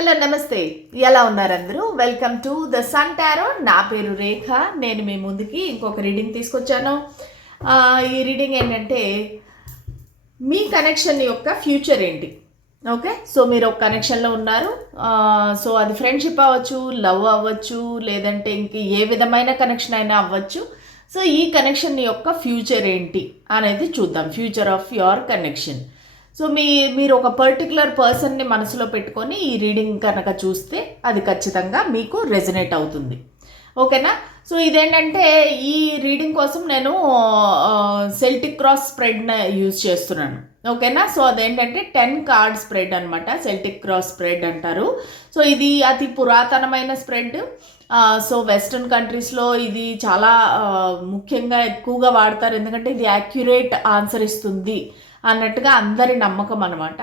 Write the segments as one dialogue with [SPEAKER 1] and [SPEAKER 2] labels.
[SPEAKER 1] Hello నమస్తే. ఎలా ఉన్నారు అందరూ welcome to the sun tarot నా పేరు రేఖ. నేను మీ ముందుకి ఇంకొక రీడింగ్ తీసుకొచ్చాను. ఈ రీడింగ్ ఏంటంటే మీ కనెక్షన్ యొక్క ఫ్యూచర్ ఏంటి? ఓకే సో మీరు ఒక కనెక్షన్లో ఉన్నారు. సో అది ఫ్రెండ్షిప్ అవ్వచ్చు లవ్ అవ్వచ్చు లేదంటే ఇంక ఏ విధమైన కనెక్షన్ అయినా అవ్వచ్చు. సో ఈ కనెక్షన్ యొక్క ఫ్యూచర్ ఏంటి అనేది చూద్దాం. Future of your connection so మీ మీరు ఒక పర్టికులర్ పర్సన్ని మనసులో పెట్టుకొని ఈ రీడింగ్ కనుక చూస్తే అది ఖచ్చితంగా మీకు రెజనేట్ అవుతుంది. ఓకేనా? సో ఇదేంటంటే ఈ రీడింగ్ కోసం నేను సెల్టిక్ క్రాస్ స్ప్రెడ్ని యూజ్ చేస్తున్నాను. ఓకేనా? సో అదేంటంటే టెన్ కార్డ్ స్ప్రెడ్ అనమాట సెల్టిక్ క్రాస్ స్ప్రెడ్ అంటారు. సో ఇది అతి పురాతనమైన స్ప్రెడ్ సో వెస్ట్రన్ కంట్రీస్లో ఇది చాలా ముఖ్యంగా ఎక్కువగా వాడతారు. ఎందుకంటే ఇది యాక్యురేట్ ఆన్సర్ ఇస్తుంది. అన్నట్టుగా అందరి నమ్మకం అనమాట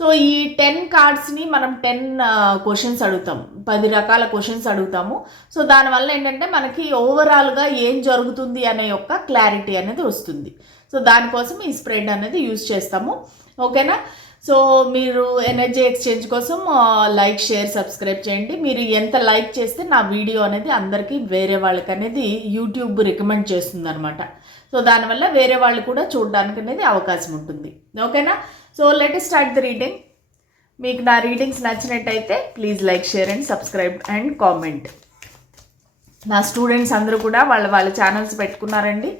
[SPEAKER 1] సో ఈ టెన్ కార్డ్స్ని మనం టెన్ క్వశ్చన్స్ అడుగుతాం. పది రకాల క్వశ్చన్స్ అడుగుతాము. సో దానివల్ల ఏంటంటే మనకి ఓవరాల్గా ఏం జరుగుతుంది అనే యొక్క క్లారిటీ అనేది వస్తుంది. సో దానికోసం ఈ స్ప్రెడ్ అనేది యూజ్ చేస్తాము. ఓకేనా? సో మీరు ఎనర్జీ ఎక్స్చేంజ్ కోసం లైక్ షేర్ సబ్స్క్రైబ్ చేయండి. మీరు ఎంత లైక్ చేస్తే నా వీడియో అనేది అందరికీ వేరే వాళ్ళకి అనేది యూట్యూబ్ రికమెండ్ చేస్తుంది అనమాట సో దానివల్ల వేరే వాళ్ళు కూడా చూడడానికి అనేది అవకాశం ఉంటుంది. ఓకేనా? So let start the reading మీకు నా రీడింగ్స్ నచ్చినట్టయితే please like share and subscribe and comment నా స్టూడెంట్స్ అందరూ కూడా వాళ్ళ వాళ్ళ ఛానల్స్ పెట్టుకున్నారండి.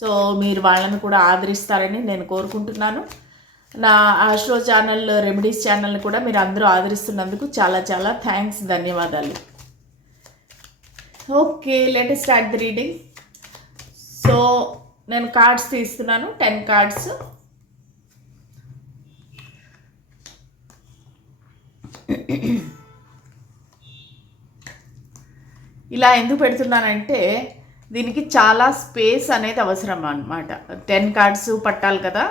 [SPEAKER 1] సో మీరు వాళ్ళని కూడా ఆదరిస్తారని నేను కోరుకుంటున్నాను. నా ఆశ్రో ఛానల్ రెమెడీస్ ఛానల్ని కూడా మీరు అందరూ ఆదరిస్తున్నందుకు చాలా చాలా థ్యాంక్స్ ధన్యవాదాలు. Okay let start the reading so నేను కార్డ్స్ తీస్తున్నాను టెన్ కార్డ్స్ ఇలా ఎందుకు పెడుతున్నానంటే దీనికి చాలా స్పేస్ అనేది అవసరం అనమాట టెన్ కార్డ్స్ పట్టాలి కదా.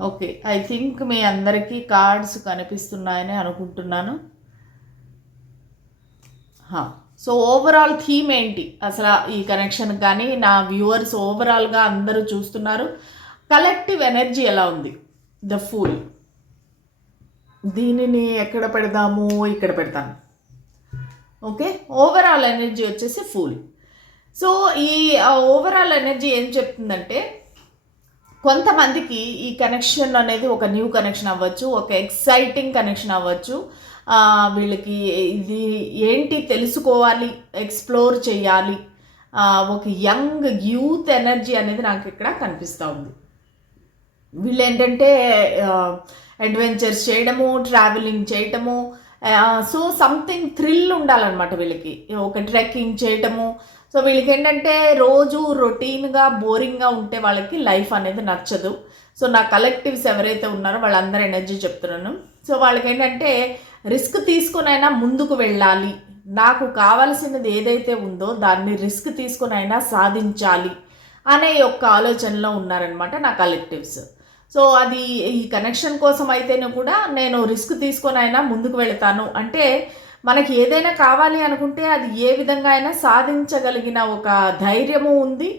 [SPEAKER 1] ఓకే. ఐ థింక్ మీ అందరికీ కార్డ్స్ కనిపిస్తున్నాయని అనుకుంటున్నాను. సో ఓవరాల్ థీమ్ ఏంటి? అసలు ఈ కనెక్షన్ కానీ నా వ్యూవర్స్ ఓవరాల్గా అందరూ చూస్తున్నారు. కలెక్టివ్ ఎనర్జీ ఎలా ఉంది? ద ఫూల్ దీనిని ఎక్కడ పెడదాము? ఇక్కడ పెడతాను. ఓకే? ఓవరాల్ ఎనర్జీ వచ్చేసి ఫుల్ సో ఈ ఓవరాల్ ఎనర్జీ ఏం చెప్తుందంటే కొంతమందికి ఈ కనెక్షన్ అనేది ఒక న్యూ కనెక్షన్ అవ్వచ్చు ఒక ఎక్సైటింగ్ కనెక్షన్ అవ్వచ్చు. వీళ్ళకి ఇది ఏంటి తెలుసుకోవాలి ఎక్స్ప్లోర్ చేయాలి. ఒక యంగ్ యూత్ ఎనర్జీ అనేది నాకు ఇక్కడ కనిపిస్తూ ఉంది. వీళ్ళు ఏంటంటే అడ్వెంచర్స్ చేయడము ట్రావెలింగ్ చేయటము సో సంథింగ్ థ్రిల్ ఉండాలన్నమాట వీళ్ళకి. ఒక ట్రెక్కింగ్ చేయటము సో వీళ్ళకి ఏంటంటే రోజు రొటీన్గా బోరింగ్గా ఉంటే వాళ్ళకి లైఫ్ అనేది నచ్చదు. సో నా కలెక్టివ్స్ ఎవరైతే ఉన్నారో వాళ్ళందరూ ఎనర్జీ చెప్తున్నాను. సో వాళ్ళకి ఏంటంటే రిస్క్ తీసుకునైనా ముందుకు వెళ్ళాలి. నాకు కావాల్సినది ఏదైతే ఉందో దాన్ని రిస్క్ తీసుకునైనా సాధించాలి అనే యొక్క ఆలోచనలో ఉన్నారనమాట నా కలెక్టివ్స్. సో అది ఈ కనెక్షన్ కోసం అయితేనే కూడా నేను రిస్క్ తీసుకొని అయినా ముందుకు వెళతాను. అంటే మనకి ఏదైనా కావాలి అనుకుంటే అది ఏ విధంగా అయినా సాధించగలిగిన ఒక ధైర్యము ఉంది.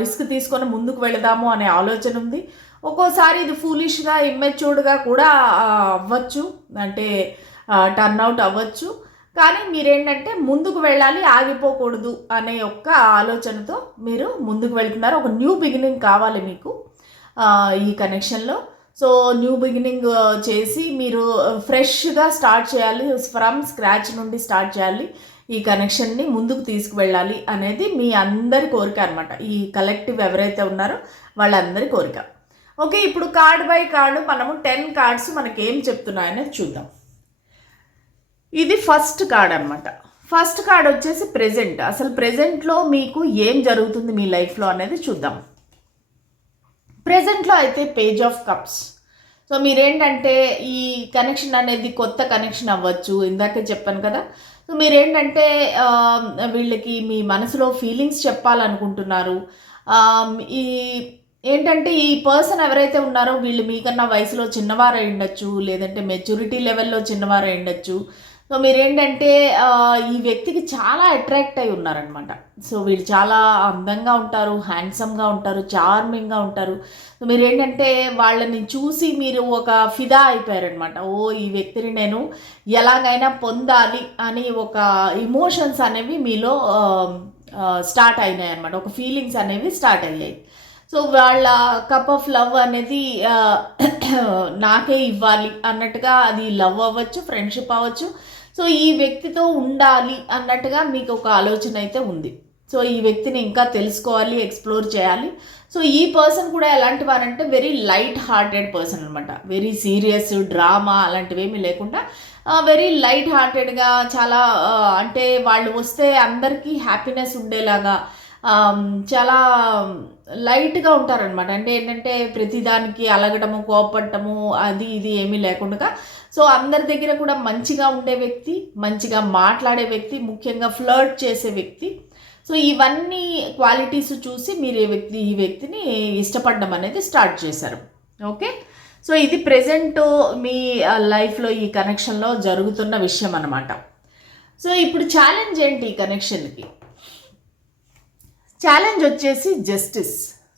[SPEAKER 1] రిస్క్ తీసుకొని ముందుకు వెళదాము అనే ఆలోచన ఉంది. ఒక్కోసారి ఇది ఫూలిష్గా ఇమ్మెచ్యూర్డ్గా కూడా అవ్వచ్చు. అంటే టర్న్అవుట్ అవ్వచ్చు. కానీ మీరేంటంటే ముందుకు వెళ్ళాలి ఆగిపోకూడదు అనే యొక్క ఆలోచనతో మీరు ముందుకు వెళ్తున్నారు. ఒక న్యూ బిగినింగ్ కావాలి మీకు ఈ కనెక్షన్లో సో న్యూ బిగినింగ్ చేసి మీరు ఫ్రెష్గా స్టార్ట్ చేయాలి ఫ్రమ్ స్క్రాచ్ నుండి స్టార్ట్ చేయాలి ఈ కనెక్షన్ని ముందుకు తీసుకువెళ్ళాలి అనేది మీ అందరి కోరిక అనమాట ఈ కలెక్టివ్ ఎవరైతే ఉన్నారో వాళ్ళందరి కోరిక. ఓకే ఇప్పుడు కార్డ్ బై కార్డు మనము టెన్ కార్డ్స్ మనకి ఏం చెప్తున్నాయనేది చూద్దాం. ఇది ఫస్ట్ కార్డ్ అనమాట ఫస్ట్ కార్డ్ వచ్చేసి ప్రెజెంట్. అసలు ప్రెజెంట్లో మీకు ఏం జరుగుతుంది మీ లైఫ్లో అనేది చూద్దాం. ప్రెజెంట్లో అయితే పేజ్ ఆఫ్ కప్స్. సో మీరేంటంటే ఈ కనెక్షన్ అనేది కొత్త కనెక్షన్ అవ్వచ్చు ఇందాకే చెప్పాను కదా. సో మీరేంటంటే వీళ్ళకి మీ మనసులో ఫీలింగ్స్ చెప్పాలనుకుంటున్నారు. ఈ ఏంటంటే ఈ పర్సన్ ఎవరైతే ఉన్నారో వీళ్ళు మీకన్నా వయసులో చిన్నవారై ఉండొచ్చు లేదంటే మెచ్యూరిటీ లెవెల్లో చిన్నవారై ఉండొచ్చు. సో మీరేంటంటే ఈ వ్యక్తికి చాలా అట్రాక్ట్ అయి ఉన్నారనమాట సో వీళ్ళు చాలా అందంగా ఉంటారు హ్యాండ్సమ్గా ఉంటారు చార్మింగ్గా ఉంటారు. మీరేంటంటే వాళ్ళని చూసి మీరు ఒక ఫిదా అయిపోయారనమాట ఓ ఈ వ్యక్తిని నేను ఎలాగైనా పొందాలి అని ఒక ఇమోషన్స్ అనేవి మీలో స్టార్ట్ అయినాయి అనమాట ఒక ఫీలింగ్స్ అనేవి స్టార్ట్ అయ్యాయి. సో వాళ్ళ కప్ ఆఫ్ లవ్ అనేది నాకే ఇవ్వాలి అన్నట్టుగా అది లవ్ అవ్వచ్చు ఫ్రెండ్షిప్ అవ్వచ్చు. సో ఈ వ్యక్తితో ఉండాలి అన్నట్టుగా మీకు ఒక ఆలోచన అయితే ఉంది. సో ఈ వ్యక్తిని ఇంకా తెలుసుకోవాలి ఎక్స్ప్లోర్ చేయాలి. సో ఈ పర్సన్ కూడా ఎలాంటి వారంటే వెరీ లైట్ హార్టెడ్ పర్సన్ అనమాట వెరీ సీరియస్ డ్రామా అలాంటివి ఏమీ లేకుండా వెరీ లైట్ హార్టెడ్గా చాలా అంటే వాళ్ళు వస్తే అందరికీ హ్యాపీనెస్ ఉండేలాగా చాలా లైట్గా ఉంటారనమాట అంటే ఏంటంటే ప్రతిదానికి అలగడము కోపడటము అది ఇది ఏమీ లేకుండా. సో అందరి దగ్గర కూడా మంచిగా ఉండే వ్యక్తి మంచిగా మాట్లాడే వ్యక్తి ముఖ్యంగా ఫ్లర్ట్ చేసే వ్యక్తి. సో ఇవన్నీ క్వాలిటీస్ చూసి మీరు ఈ వ్యక్తి ఈ వ్యక్తిని ఇష్టపడడం అనేది స్టార్ట్ చేశారు. ఓకే? సో ఇది ప్రజెంట్ మీ లైఫ్లో ఈ కనెక్షన్లో జరుగుతున్న విషయం అనమాట సో ఇప్పుడు ఛాలెంజ్ ఏంటి ఈ కనెక్షన్కి? ఛాలెంజ్ వచ్చేసి జస్టిస్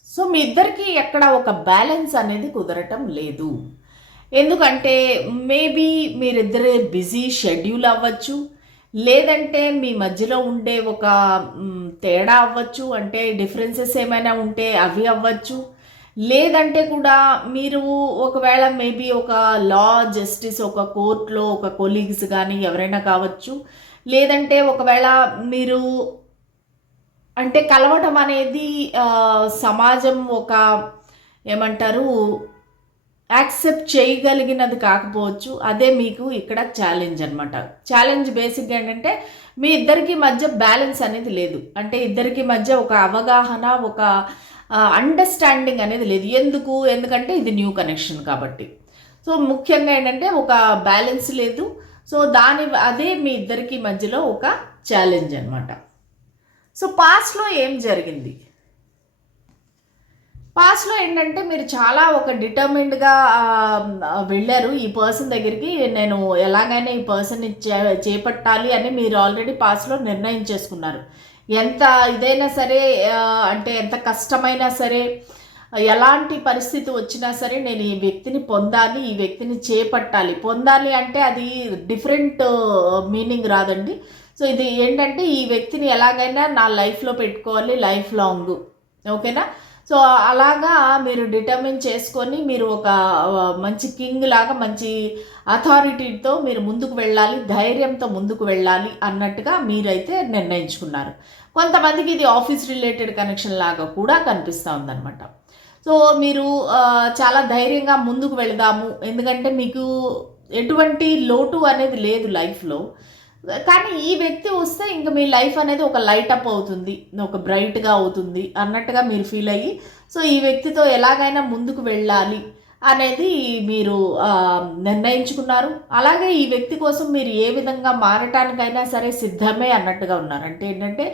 [SPEAKER 1] సో మీ ఇద్దరికి ఎక్కడ ఒక బ్యాలెన్స్ అనేది కుదరటం లేదు. ఎందుకంటే మేబీ మీరిద్దరే బిజీ షెడ్యూల్ అవ్వచ్చు. లేదంటే మీ మధ్యలో ఉండే ఒక తేడా అవ్వచ్చు. అంటే డిఫరెన్సెస్ ఏమైనా ఉంటే అవి అవ్వచ్చు. లేదంటే కూడా మీరు ఒకవేళ మేబీ ఒక లా జస్టిస్ ఒక కోర్టులో ఒక కొలీగ్స్ కానీ ఎవరైనా కావచ్చు. లేదంటే ఒకవేళ మీరు అంటే కలవటం అనేది సమాజం ఒక ఏమంటారు యాక్సెప్ట్ చేయగలిగినది కాకపోవచ్చు. అదే మీకు ఇక్కడ ఛాలెంజ్ అనమాట ఛాలెంజ్ బేసిక్గా ఏంటంటే మీ ఇద్దరికి మధ్య బ్యాలెన్స్ అనేది లేదు. అంటే ఇద్దరికి మధ్య ఒక అవగాహన ఒక అండర్స్టాండింగ్ అనేది లేదు. ఎందుకు? ఎందుకంటే ఇది న్యూ కనెక్షన్ కాబట్టి. సో ముఖ్యంగా ఏంటంటే ఒక బ్యాలెన్స్ లేదు. సో దాని అదే మీ ఇద్దరికి మధ్యలో ఒక ఛాలెంజ్ అనమాట సో పాస్ట్లో ఏం జరిగింది? పాస్ట్లో ఏంటంటే మీరు చాలా ఒక డిటర్మిన్డ్గా వెళ్ళారు. ఈ పర్సన్ దగ్గరికి నేను ఎలాగైనా ఈ పర్సన్ని చే చేపట్టాలి అని మీరు ఆల్రెడీ పాస్ట్లో నిర్ణయం చేసుకున్నారు. ఎంత ఇదైనా సరే అంటే ఎంత కష్టమైనా సరే ఎలాంటి పరిస్థితి వచ్చినా సరే నేను ఈ వ్యక్తిని పొందాలి ఈ వ్యక్తిని చేపట్టాలి. పొందాలి అంటే అది డిఫరెంట్ మీనింగ్ రాదండి. సో ఇది ఏంటంటే ఈ వ్యక్తిని ఎలాగైనా నా లైఫ్లో పెట్టుకోవాలి లైఫ్ లాంగ్ ఓకేనా? సో అలాగా మీరు డిటర్మిన్ చేసుకొని మీరు ఒక మంచి కింగ్ లాగా మంచి అథారిటీతో మీరు ముందుకు వెళ్ళాలి ధైర్యంతో ముందుకు వెళ్ళాలి అన్నట్టుగా మీరైతే నిర్ణయించుకున్నారు. కొంతమందికి ఇది ఆఫీస్ రిలేటెడ్ కనెక్షన్ లాగా కూడా కనిపిస్తూ ఉందన్నమాట. సో మీరు చాలా ధైర్యంగా ముందుకు వెళదాము ఎందుకంటే మీకు ఎటువంటి లోటు అనేది లేదు లైఫ్లో కానీ ఈ వ్యక్తి వస్తే ఇంకా మీ లైఫ్ అనేది ఒక లైట్ అప్ అవుతుంది ఒక బ్రైట్గా అవుతుంది అన్నట్టుగా మీరు ఫీల్ అయ్యి సో ఈ వ్యక్తితో ఎలాగైనా ముందుకు వెళ్ళాలి అనేది మీరు నిర్ణయించుకున్నారు. అలాగే ఈ వ్యక్తి కోసం మీరు ఏ విధంగా మారటానికైనా సరే సిద్ధమే అన్నట్టుగా ఉన్నారు. అంటే ఏంటంటే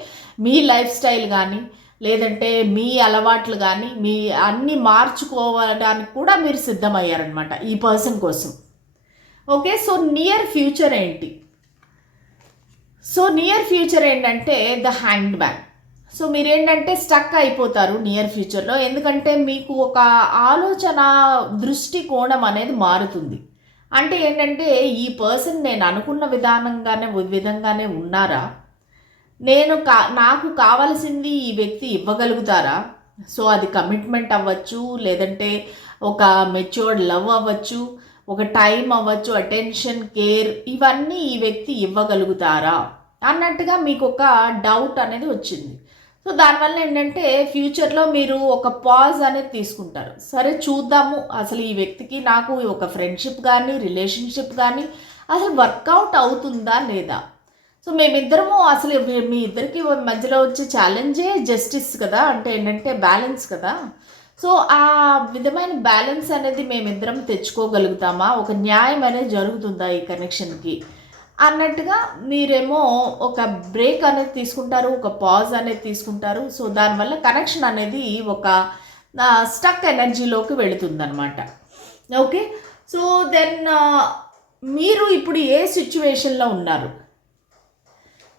[SPEAKER 1] మీ లైఫ్ స్టైల్ కానీ లేదంటే మీ అలవాట్లు కానీ మీ అన్నీ మార్చుకోవడానికి కూడా మీరు సిద్ధమయ్యారనమాట ఈ పర్సన్ కోసం. ఓకే సో నియర్ ఫ్యూచర్ ఏంటి? సో నియర్ ఫ్యూచర్ ఏంటంటే ద హ్యాండ్ బ్యాగ్. సో మీరేంటంటే స్టక్ అయిపోతారు నియర్ ఫ్యూచర్లో. ఎందుకంటే మీకు ఒక ఆలోచన దృష్టికోణం అనేది మారుతుంది. అంటే ఏంటంటే ఈ పర్సన్ నేను అనుకున్న విధానంగానే విధంగానే ఉన్నారా? నేను కా నాకు కావలసింది ఈ వ్యక్తి ఇవ్వగలుగుతారా? సో అది కమిట్మెంట్ అవ్వచ్చు లేదంటే ఒక మెచ్యూర్డ్ లవ్ అవ్వచ్చు. ఒక టైం అవ్వచ్చు అటెన్షన్ కేర్ ఇవన్నీ ఈ వ్యక్తి ఇవ్వగలుగుతారా? అన్నట్టుగా మీకు ఒక డౌట్ అనేది వచ్చింది. సో దానివల్ల ఏంటంటే ఫ్యూచర్లో మీరు ఒక పాజ్ అనేది తీసుకుంటారు. సరే చూద్దాము. అసలు ఈ వ్యక్తికి నాకు ఒక ఫ్రెండ్షిప్ కానీ రిలేషన్షిప్ కానీ అసలు వర్కౌట్ అవుతుందా లేదా? సో మేమిద్దరము అసలు మీ- మీ ఇద్దరికి మధ్యలో వచ్చే ఛాలెంజే జస్టిస్ కదా. అంటే ఏంటంటే బ్యాలెన్స్ కదా. సో ఆ విధమైన బ్యాలెన్స్ అనేది మేమిద్దరం తెచ్చుకోగలుగుతామా? ఒక న్యాయం అనేది జరుగుతుందా ఈ కనెక్షన్కి? అన్నట్టుగా మీరేమో ఒక బ్రేక్ అనేది తీసుకుంటారు ఒక పాజ్ అనేది తీసుకుంటారు. సో దానివల్ల కనెక్షన్ అనేది ఒక స్టక్ ఎనర్జీలోకి వెళుతుందనమాట ఓకే? సో దెన్ మీరు ఇప్పుడు ఏ సిచ్యువేషన్లో ఉన్నారు?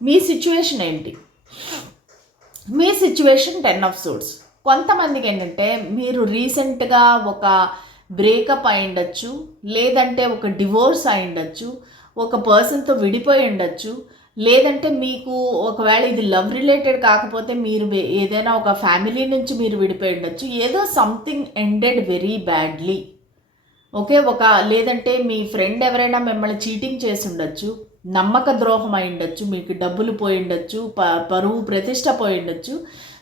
[SPEAKER 1] మీ సిచ్యువేషన్ ఏంటి? మీ సిచ్యువేషన్ టెన్ ఆఫ్ సోర్స్. కొంతమందికి ఏంటంటే మీరు రీసెంట్గా ఒక బ్రేకప్ అయి ఉండొచ్చు లేదంటే ఒక డివోర్స్ అయి ఉండొచ్చు ఒక పర్సన్తో విడిపోయి ఉండొచ్చు లేదంటే మీకు ఒకవేళ ఇది లవ్ రిలేటెడ్ కాకపోతే మీరు ఏదైనా ఒక ఫ్యామిలీ నుంచి మీరు విడిపోయి ఉండొచ్చు. ఏదో something ended very badly. Okay ఒక లేదంటే మీ ఫ్రెండ్ ఎవరైనా మిమ్మల్ని చీటింగ్ చేసి ఉండొచ్చు నమ్మక ద్రోహం అయి ఉండొచ్చు మీకు డబ్బులు పోయి ఉండొచ్చు ప పరువు ప్రతిష్ట పోయి ఉండొచ్చు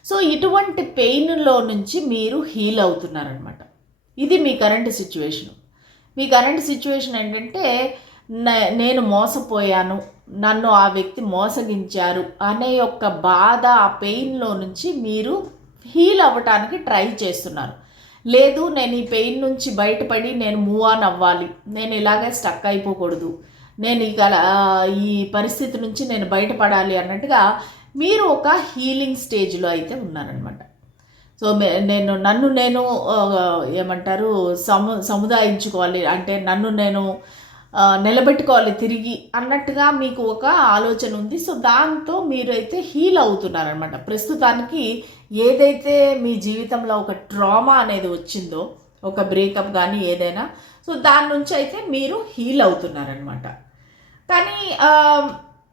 [SPEAKER 1] సో ఇటువంటి పెయిన్లో నుంచి మీరు హీల్ అవుతున్నారనమాట ఇది మీ కరెంట్ సిచ్యువేషన్ మీ కరెంట్ సిచ్యువేషన్ ఏంటంటే నేను మోసపోయాను నన్ను ఆ వ్యక్తి మోసగించారు అనే యొక్క బాధ ఆ పెయిన్లో నుంచి మీరు హీల్ అవ్వటానికి ట్రై చేస్తున్నారు. లేదు నేను ఈ పెయిన్ నుంచి బయటపడి నేను మూవ్ ఆన్ అవ్వాలి నేను ఇలాగే స్టక్ అయిపోకూడదు నేను ఇక ఈ పరిస్థితి నుంచి నేను బయటపడాలి అన్నట్టుగా మీరు ఒక హీలింగ్ స్టేజ్లో అయితే ఉన్నారనమాట సో నేను నన్ను నేను ఏమంటారు సము సముదాయించుకోవాలి అంటే నన్ను నేను నిలబెట్టుకోవాలి తిరిగి అన్నట్టుగా మీకు ఒక ఆలోచన ఉంది. సో దాంతో మీరైతే హీల్ అవుతున్నారనమాట ప్రస్తుతానికి ఏదైతే మీ జీవితంలో ఒక ట్రామా అనేది వచ్చిందో ఒక బ్రేకప్ కానీ ఏదైనా సో దాని నుంచి అయితే మీరు హీల్ అవుతున్నారనమాట కానీ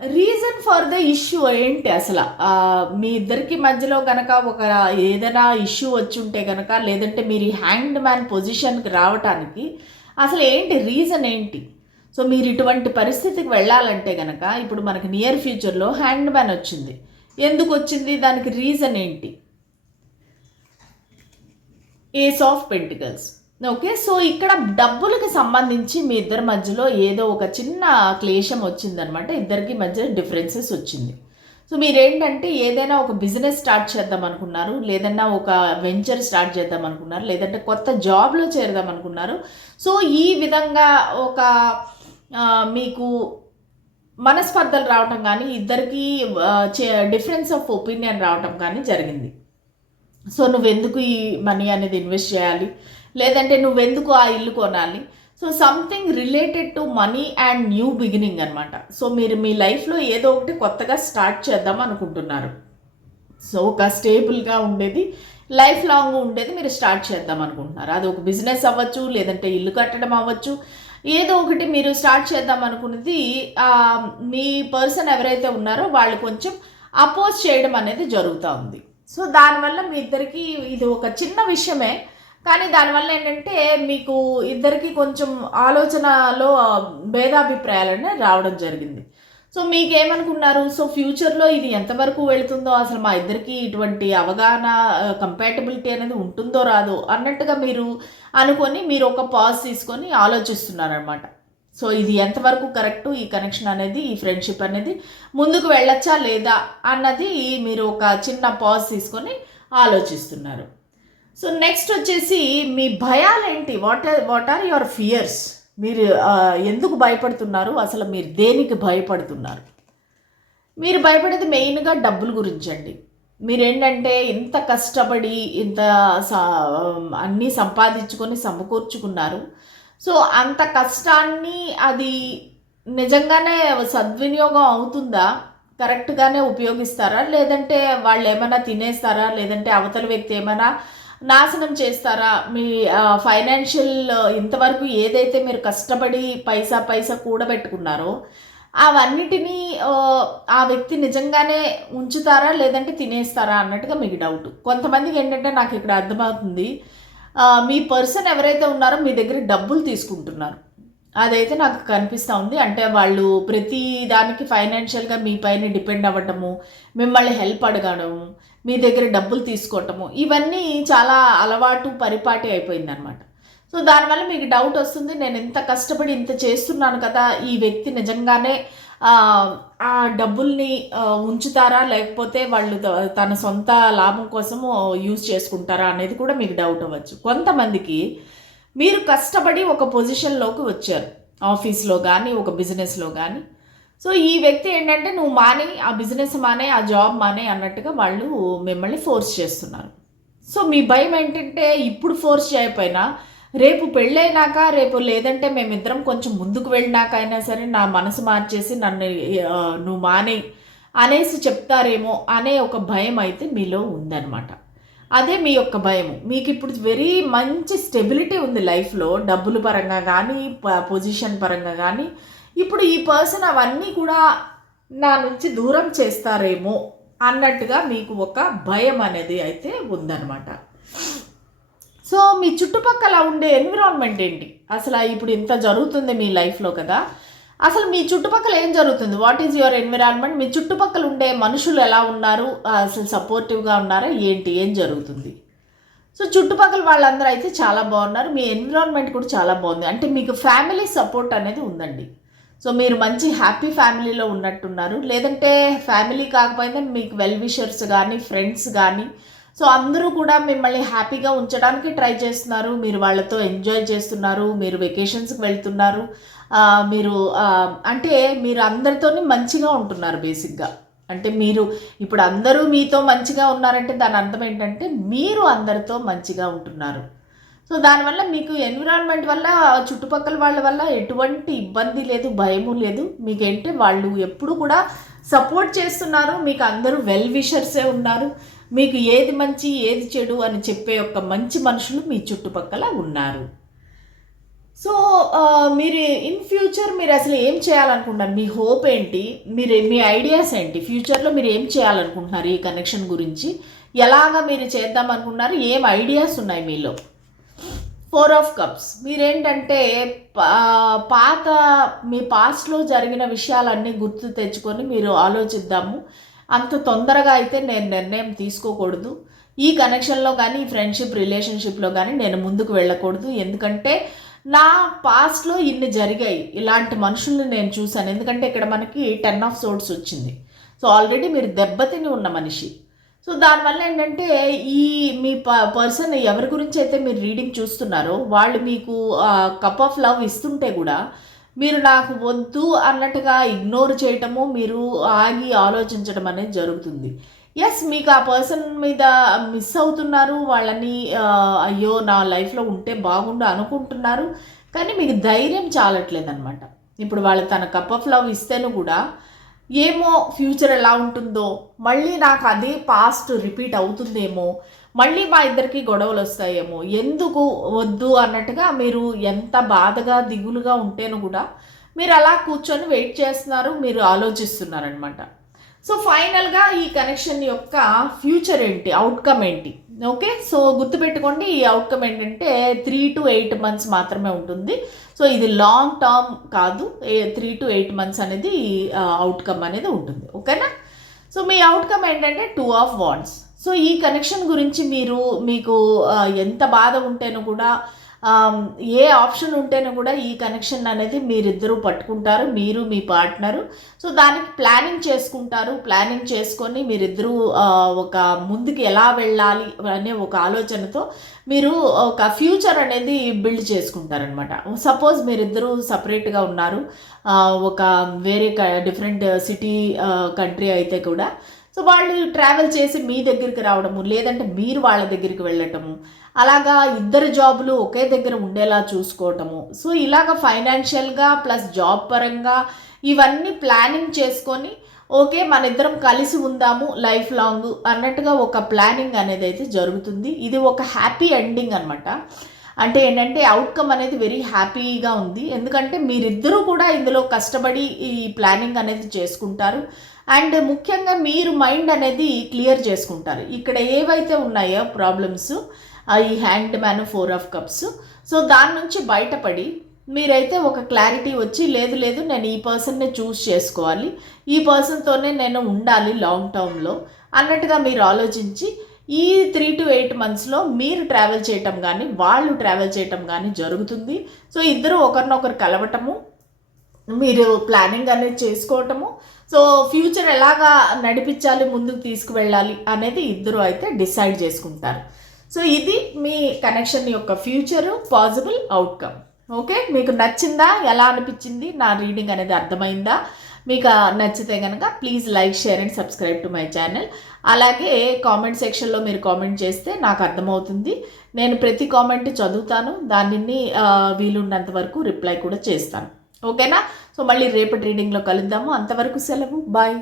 [SPEAKER 1] రీజన్ ఫర్ ద ఇష్యూ ఏంటి అసలు? మీ ఇద్దరికి మధ్యలో కనుక ఒక ఏదైనా ఇష్యూ వచ్చి ఉంటే కనుక లేదంటే మీరు ఈ హ్యాండ్ మ్యాన్ పొజిషన్కి రావటానికి అసలు ఏంటి రీజన్ ఏంటి? సో మీరు ఇటువంటి పరిస్థితికి వెళ్ళాలంటే కనుక ఇప్పుడు మనకి నియర్ ఫ్యూచర్లో హ్యాండ్ మ్యాన్ వచ్చింది. ఎందుకు వచ్చింది? దానికి రీజన్ ఏంటి? Ace of pentacles. Okay so ఇక్కడ డబ్బులకి సంబంధించి మీ ఇద్దరి మధ్యలో ఏదో ఒక చిన్న క్లేశం వచ్చిందనమాట. ఇద్దరికి మధ్య డిఫరెన్సెస్ వచ్చింది. సో మీరేంటంటే ఏదైనా ఒక బిజినెస్ స్టార్ట్ చేద్దాం అనుకున్నారు లేదన్నా ఒక వెంచర్ స్టార్ట్ చేద్దాం అనుకున్నారు లేదంటే కొత్త జాబ్లో చేరదాం అనుకున్నారు. సో ఈ విధంగా ఒక మీకు మనస్పర్ధలు రావటం కానీ ఇద్దరికి డిఫరెన్స్ ఆఫ్ ఒపీనియన్ రావటం కానీ జరిగింది. సో నువ్వెందుకు ఈ మనీ అనేది ఇన్వెస్ట్ చేయాలి? లేదంటే నువ్వెందుకు ఆ ఇల్లు కొనాలి? So something related to money and new beginning అనమాట సో మీరు మీ లైఫ్లో ఏదో ఒకటి కొత్తగా స్టార్ట్ చేద్దాం అనుకుంటున్నారు. సో ఒక స్టేబుల్గా ఉండేది లైఫ్ లాంగ్ ఉండేది మీరు స్టార్ట్ చేద్దాం అనుకుంటున్నారు. అది ఒక బిజినెస్ అవ్వచ్చు లేదంటే ఇల్లు కట్టడం అవ్వచ్చు. ఏదో ఒకటి మీరు స్టార్ట్ చేద్దాం అనుకున్నది మీ పర్సన్ ఎవరైతే ఉన్నారో వాళ్ళు కొంచెం అపోజ్ చేయడం అనేది జరుగుతూ ఉంది. సో దానివల్ల మీ ఇద్దరికి ఇది ఒక చిన్న విషయమే. కానీ దానివల్ల ఏంటంటే మీకు ఇద్దరికి కొంచెం ఆలోచనలో భేదాభిప్రాయాలనే రావడం జరిగింది. సో మీకేమనుకున్నారు? సో ఫ్యూచర్లో ఇది ఎంతవరకు వెళుతుందో అసలు మా ఇద్దరికి ఇటువంటి అవగాహన కంపాటబిలిటీ అనేది ఉంటుందో రాదో అన్నట్టుగా మీరు అనుకొని మీరు ఒక పాజ్ తీసుకొని ఆలోచిస్తున్నారనమాట సో ఇది ఎంతవరకు కరెక్ట్? ఈ కనెక్షన్ అనేది ఈ ఫ్రెండ్షిప్ అనేది ముందుకు వెళ్ళొచ్చా లేదా అన్నది మీరు ఒక చిన్న పాజ్ తీసుకొని ఆలోచిస్తున్నారు. సో నెక్స్ట్ వచ్చేసి మీ భయాలేంటి? What what are your fears మీరు ఎందుకు భయపడుతున్నారు? అసలు మీరు దేనికి భయపడుతున్నారు? మీరు భయపడేది మెయిన్గా డబ్బుల గురించి అండి మీరేంటంటే ఇంత కష్టపడి ఇంత సా- అన్నీ సంపాదించుకొని సమకూర్చుకున్నారు. సో అంత కష్టాన్ని అది నిజంగానే సద్వినియోగం అవుతుందా? కరెక్ట్గానే ఉపయోగిస్తారా? లేదంటే వాళ్ళు ఏమైనా తినేస్తారా? లేదంటే అవతల వ్యక్తి ఏమైనా నాశనం చేస్తారా? మీ ఫైనాన్షియల్ ఇంతవరకు ఏదైతే మీరు కష్టపడి పైసా పైసా కూడబెట్టుకున్నారో అవన్నిటినీ ఆ, ఆ వ్యక్తి నిజంగానే ఉంచుతారా? లేదంటే తినేస్తారా? అన్నట్టుగా మీకు డౌట్ కొంతమందికి ఏంటంటే నాకు ఇక్కడ అర్థమవుతుంది. మీ పర్సన్ ఎవరైతే ఉన్నారో మీ దగ్గర డబ్బులు తీసుకుంటున్నారు. అదైతే నాకు కనిపిస్తూ ఉంది. అంటే వాళ్ళు ప్రతి దానికి ఫైనాన్షియల్గా మీ పైన డిపెండ్ అవ్వటము మిమ్మల్ని హెల్ప్ అడగడము మీ దగ్గర డబ్బులు తీసుకోవటము. ఇవన్నీ చాలా అలవాటు పరిపాటి అయిపోయిందనమాట సో దానివల్ల మీకు డౌట్ వస్తుంది నేను ఇంత కష్టపడి ఇంత చేస్తున్నాను కదా ఈ వ్యక్తి నిజంగానే ఆ, డబ్బుల్ని ఉంచుతారా లేకపోతే వాళ్ళు త- తన సొంత లాభం కోసము యూజ్ చేసుకుంటారా అనేది కూడా మీకు డౌట్ అవ్వచ్చు. కొంతమందికి మీరు కష్టపడి ఒక పొజిషన్లోకి వచ్చారు. ఆఫీస్లో కానీ ఒక బిజినెస్లో కానీ సో ఈ వ్యక్తి ఏంటంటే నువ్వు మానే ఆ బిజినెస్ మానే ఆ జాబ్ మానే అన్నట్టుగా వాళ్ళు మిమ్మల్ని ఫోర్స్ చేస్తున్నారు. సో మీ భయం ఏంటంటే ఇప్పుడు ఫోర్స్ చేయకపోయినా రేపు పెళ్ళైనాక రేపు లేదంటే మేమిద్దరం కొంచెం ముందుకు వెళ్ళినాక అయినా సరే నా మనసు మార్చేసి నన్ను నువ్వు మానే అనేసి చెప్తారేమో అనే ఒక భయం అయితే మీలో ఉందన్నమాట. అదే మీ యొక్క భయము. మీకు ఇప్పుడు వెరీ మంచి స్టెబిలిటీ ఉంది లైఫ్లో. డబ్బుల పరంగా కానీ పొజిషన్ పరంగా కానీ ఇప్పుడు ఈ పర్సన్ అవన్నీ కూడా నా నుంచి దూరం చేస్తారేమో అన్నట్టుగా మీకు ఒక భయం అనేది అయితే ఉందన్నమాట. సో మీ చుట్టుపక్కల ఉండే ఎన్విరాన్మెంట్ ఏంటి? అసలు ఇప్పుడు ఇంత జరుగుతుంది మీ లైఫ్లో కదా. అసలు మీ చుట్టుపక్కల ఏం జరుగుతుంది? వాట్ ఈజ్ యువర్ ఎన్విరాన్మెంట్ మీ చుట్టుపక్కల ఉండే మనుషులు ఎలా ఉన్నారు? అసలు సపోర్టివ్గా ఉన్నారా? ఏంటి? ఏం జరుగుతుంది? సో చుట్టుపక్కల వాళ్ళందరూ అయితే చాలా బాగున్నారు. మీ ఎన్విరాన్మెంట్ కూడా చాలా బాగుంది. అంటే మీకు ఫ్యామిలీ సపోర్ట్ అనేది ఉందండి. సో మీరు మంచి హ్యాపీ ఫ్యామిలీలో ఉన్నట్టున్నారు. లేదంటే ఫ్యామిలీ కాకపోయినా మీకు వెల్ విషర్స్ కానీ ఫ్రెండ్స్ కానీ సో అందరూ కూడా మిమ్మల్ని హ్యాపీగా ఉంచడానికి ట్రై చేస్తున్నారు. మీరు వాళ్ళతో ఎంజాయ్ చేస్తున్నారు. మీరు వెకేషన్స్కి వెళ్తున్నారు. మీరు అంటే మీరు అందరితోనే మంచిగా ఉంటున్నారు బేసిక్గా. అంటే మీరు ఇప్పుడు అందరూ మీతో మంచిగా ఉన్నారంటే దాని అర్థం ఏంటంటే మీరు అందరితో మంచిగా ఉంటున్నారు. సో దానివల్ల మీకు ఎన్విరాన్మెంట్ వల్ల చుట్టుపక్కల వాళ్ళ వల్ల ఎటువంటి ఇబ్బంది లేదు భయము లేదు. మీకేంటే వాళ్ళు ఎప్పుడు కూడా సపోర్ట్ చేస్తున్నారు. మీకు అందరూ వెల్ విషర్సే ఉన్నారు. మీకు ఏది మంచి ఏది చెడు అని చెప్పే ఒక మంచి మనుషులు మీ చుట్టుపక్కల ఉన్నారు. సో మీరు ఇన్ ఫ్యూచర్ మీరు అసలు ఏం చేయాలనుకుంటున్నారు? మీ హోప్ ఏంటి? మీరు మీ ఐడియాస్ ఏంటి? ఫ్యూచర్లో మీరు ఏం చేయాలనుకుంటున్నారు ఈ కనెక్షన్ గురించి? ఎలాగ మీరు చేద్దాం అనుకుంటున్నారు ఏం ఐడియాస్ ఉన్నాయి మీలో? ఫోర్ ఆఫ్ కప్స్ మీరేంటంటే పాత మీ పాస్ట్లో జరిగిన విషయాలన్నీ గుర్తు తెచ్చుకొని మీరు ఆలోచిద్దాము. అంత తొందరగా అయితే నేను నిర్ణయం తీసుకోకూడదు. ఈ కనెక్షన్లో కానీ ఈ ఫ్రెండ్షిప్ రిలేషన్షిప్లో కానీ నేను ముందుకు వెళ్ళకూడదు. ఎందుకంటే నా పాస్ట్లో ఇన్ని జరిగాయి. ఇలాంటి మనుషుల్ని నేను చూశాను. ఎందుకంటే ఇక్కడ మనకి టెన్ ఆఫ్ సోర్స్ వచ్చింది. సో ఆల్రెడీ మీరు దెబ్బతిని ఉన్న మనిషి. సో దానివల్ల ఏంటంటే ఈ మీ ప పర్సన్ ఎవరి గురించి అయితే మీరు రీడింగ్ చూస్తున్నారో వాళ్ళు మీకు కప్ ఆఫ్ లవ్ ఇస్తుంటే కూడా మీరు నాకు వద్దు అన్నట్టుగా ఇగ్నోర్ చేయటము మీరు ఆగి ఆలోచించడం అనేది జరుగుతుంది. ఎస్ మీకు ఆ పర్సన్ మీద మిస్ అవుతున్నారు వాళ్ళని అయ్యో నా లైఫ్లో ఉంటే బాగుండు అనుకుంటున్నారు కానీ మీకు ధైర్యం చాలట్లేదనమాట ఇప్పుడు వాళ్ళు తన కప్ ఆఫ్ లవ్ ఇస్తేను కూడా ఏమో ఫ్యూచర్ ఎలా ఉంటుందో మళ్ళీ నాకు అదే పాస్ట్ రిపీట్ అవుతుందేమో మళ్ళీ మా ఇద్దరికి గొడవలు వస్తాయేమో. ఎందుకు వద్దు అన్నట్టుగా మీరు ఎంత బాధగా దిగులుగా ఉంటేను కూడా మీరు అలా కూర్చొని వెయిట్ చేస్తున్నారు మీరు ఆలోచిస్తున్నారనమాట సో ఫైనల్గా ఈ కనెక్షన్ యొక్క ఫ్యూచర్ ఏంటి? అవుట్కమ్ ఏంటి? ఓకే సో గుర్తుపెట్టుకోండి ఈ అవుట్కమ్ ఏంటంటే త్రీ టు ఎయిట్ మంత్స్ మాత్రమే ఉంటుంది. సో ఇది లాంగ్ టర్మ్ కాదు. త్రీ టు ఎయిట్ మంత్స్ అనేది అవుట్కమ్ అనేది ఉంటుంది. ఓకేనా సో మీ అవుట్కమ్ ఏంటంటే టూ ఆఫ్ వాండ్స్ సో ఈ కనెక్షన్ గురించి మీరు మీకు ఎంత బాధ ఉంటేనో కూడా ఏ ఆప్షన్ ఉంటేనే కూడా ఈ కనెక్షన్ అనేది మీరిద్దరూ పట్టుకుంటారు మీరు మీ పార్ట్నరు. సో దానికి ప్లానింగ్ చేసుకుంటారు. ప్లానింగ్ చేసుకొని మీరిద్దరూ ఒక ముందుకు ఎలా వెళ్ళాలి అనే ఒక ఆలోచనతో మీరు ఒక ఫ్యూచర్ అనేది బిల్డ్ చేసుకుంటారనమాట. సపోజ్ మీరిద్దరూ సపరేట్గా ఉన్నారు ఒక వేరే డిఫరెంట్ సిటీ కంట్రీ అయితే కూడా. సో వాళ్ళు ట్రావెల్ చేసి మీ దగ్గరికి రావడము లేదంటే మీరు వాళ్ళ దగ్గరికి వెళ్ళటము అలాగా ఇద్దరు జాబులు ఒకే దగ్గర ఉండేలా చూసుకోవటము. సో ఇలాగ ఫైనాన్షియల్గా ప్లస్ జాబ్ పరంగా ఇవన్నీ ప్లానింగ్ చేసుకొని ఓకే మన ఇద్దరం కలిసి ఉందాము లైఫ్ లాంగ్ అన్నట్టుగా ఒక ప్లానింగ్ అనేది అయితే జరుగుతుంది. ఇది ఒక హ్యాపీ ఎండింగ్ అనమాట అంటే ఏంటంటే అవుట్కమ్ అనేది వెరీ హ్యాపీగా ఉంది. ఎందుకంటే మీరిద్దరూ కూడా ఇందులో కష్టపడి ఈ ప్లానింగ్ అనేది చేసుకుంటారు. అండ్ ముఖ్యంగా మీరు మైండ్ అనేది క్లియర్ చేసుకుంటారు. ఇక్కడ ఏవైతే ఉన్నాయో ప్రాబ్లమ్స్ ఈ hanged man four of cups. So దాని నుంచి బయటపడి మీరైతే ఒక క్లారిటీ వచ్చి లేదు లేదు నేను ఈ పర్సన్నే చూస్ చేసుకోవాలి. ఈ పర్సన్తోనే నేను ఉండాలి లాంగ్ టర్మ్లో అన్నట్టుగా మీరు ఆలోచించి ఈ త్రీ టు ఎయిట్ మంత్స్లో మీరు ట్రావెల్ చేయటం కానీ వాళ్ళు ట్రావెల్ చేయటం కానీ జరుగుతుంది. సో ఇద్దరు ఒకరినొకరు కలవటము మీరు ప్లానింగ్ అనేది చేసుకోవటము సో ఫ్యూచర్ ఎలాగా నడిపించాలి ముందుకు తీసుకువెళ్ళాలి అనేది ఇద్దరు అయితే డిసైడ్ చేసుకుంటారు. సో ఇది మీ కనెక్షన్ యొక్క ఫ్యూచరు పాసిబుల్ అవుట్కమ్ ఓకే మీకు నచ్చిందా? ఎలా అనిపించింది? నా రీడింగ్ అనేది అర్థమైందా? మీకు నచ్చితే కనుక please like share and subscribe to my channel అలాగే కామెంట్ సెక్షన్లో మీరు కామెంట్ చేస్తే నాకు అర్థమవుతుంది. నేను ప్రతి కామెంట్ చదువుతాను. దానిని వీలున్నంత వరకు రిప్లై కూడా చేస్తాను. ఓకేనా సో మళ్ళీ రేపటి రీడింగ్లో కలుద్దాము. అంతవరకు సెలవు. బాయ్